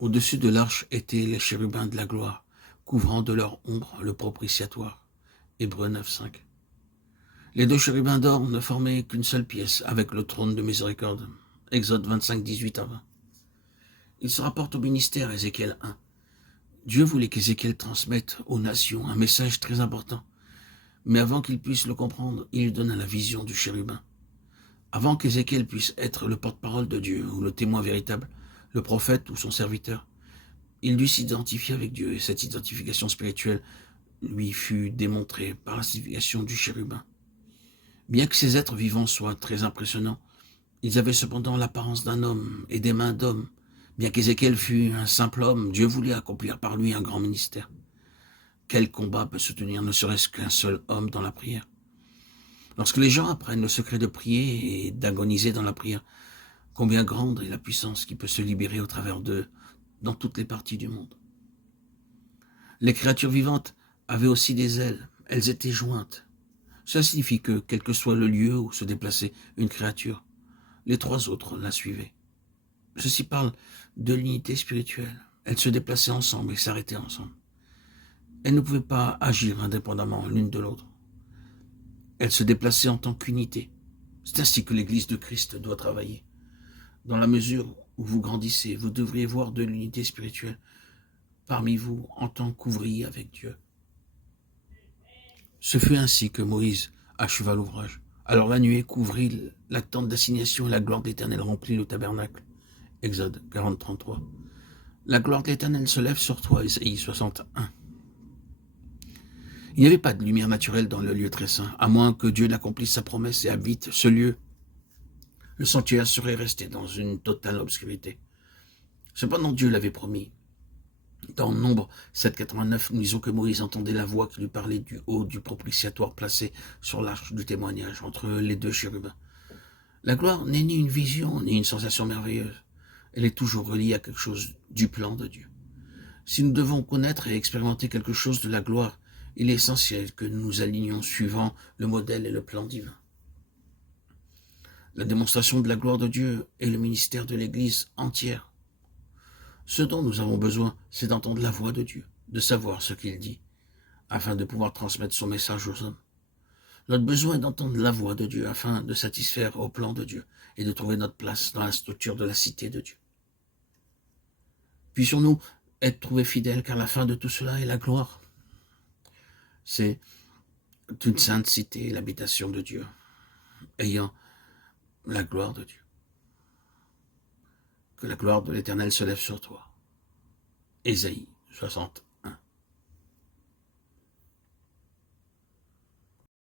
Au-dessus de l'arche étaient les chérubins de la gloire, couvrant de leur ombre le propitiatoire. Hébreux 9.5. Les deux chérubins d'or ne formaient qu'une seule pièce avec le trône de miséricorde. Exode 25, 18 à 20. Il se rapporte au ministère, Ézéchiel 1. Dieu voulait qu'Ézéchiel transmette aux nations un message très important. Mais avant qu'il puisse le comprendre, il lui donna la vision du chérubin. Avant qu'Ézéchiel puisse être le porte-parole de Dieu, ou le témoin véritable, le prophète ou son serviteur, il dut s'identifier avec Dieu, et cette identification spirituelle lui fut démontrée par la signification du chérubin. Bien que ces êtres vivants soient très impressionnants, ils avaient cependant l'apparence d'un homme et des mains d'homme. Bien qu'Ézéchiel fût un simple homme, Dieu voulait accomplir par lui un grand ministère. Quel combat peut se tenir ne serait-ce qu'un seul homme dans la prière? Lorsque les gens apprennent le secret de prier et d'agoniser dans la prière, combien grande est la puissance qui peut se libérer au travers d'eux dans toutes les parties du monde. Les créatures vivantes avaient aussi des ailes, elles étaient jointes. Cela signifie que, quel que soit le lieu où se déplaçait une créature, les trois autres la suivaient. Ceci parle de l'unité spirituelle. Elles se déplaçaient ensemble et s'arrêtaient ensemble. Elles ne pouvaient pas agir indépendamment l'une de l'autre. Elles se déplaçaient en tant qu'unité. C'est ainsi que l'Église de Christ doit travailler. Dans la mesure où vous grandissez, vous devriez voir de l'unité spirituelle parmi vous en tant qu'ouvrier avec Dieu. Ce fut ainsi que Moïse acheva l'ouvrage. Alors la nuée couvrit la tente d'assignation et la gloire de l'Éternel remplit le tabernacle. Exode 40, 33. La gloire de l'Éternel se lève sur toi, Isaïe 61. Il n'y avait pas de lumière naturelle dans le lieu très saint, à moins que Dieu n'accomplisse sa promesse et habite ce lieu. Le sanctuaire serait resté dans une totale obscurité. Cependant, Dieu l'avait promis. Dans Nombre 7,89, nous disons que Moïse entendait la voix qui lui parlait du haut du propitiatoire placé sur l'arche du témoignage entre les deux chérubins. La gloire n'est ni une vision, ni une sensation merveilleuse. Elle est toujours reliée à quelque chose du plan de Dieu. Si nous devons connaître et expérimenter quelque chose de la gloire, il est essentiel que nous nous alignions suivant le modèle et le plan divin. La démonstration de la gloire de Dieu est le ministère de l'Église entière. Ce dont nous avons besoin, c'est d'entendre la voix de Dieu, de savoir ce qu'il dit, afin de pouvoir transmettre son message aux hommes. Notre besoin est d'entendre la voix de Dieu afin de satisfaire au plan de Dieu et de trouver notre place dans la structure de la cité de Dieu. Puissions-nous être trouvés fidèles, car la fin de tout cela est la gloire. C'est une sainte cité, l'habitation de Dieu, ayant la gloire de Dieu. Que la gloire de l'Éternel se lève sur toi. Ésaïe 61.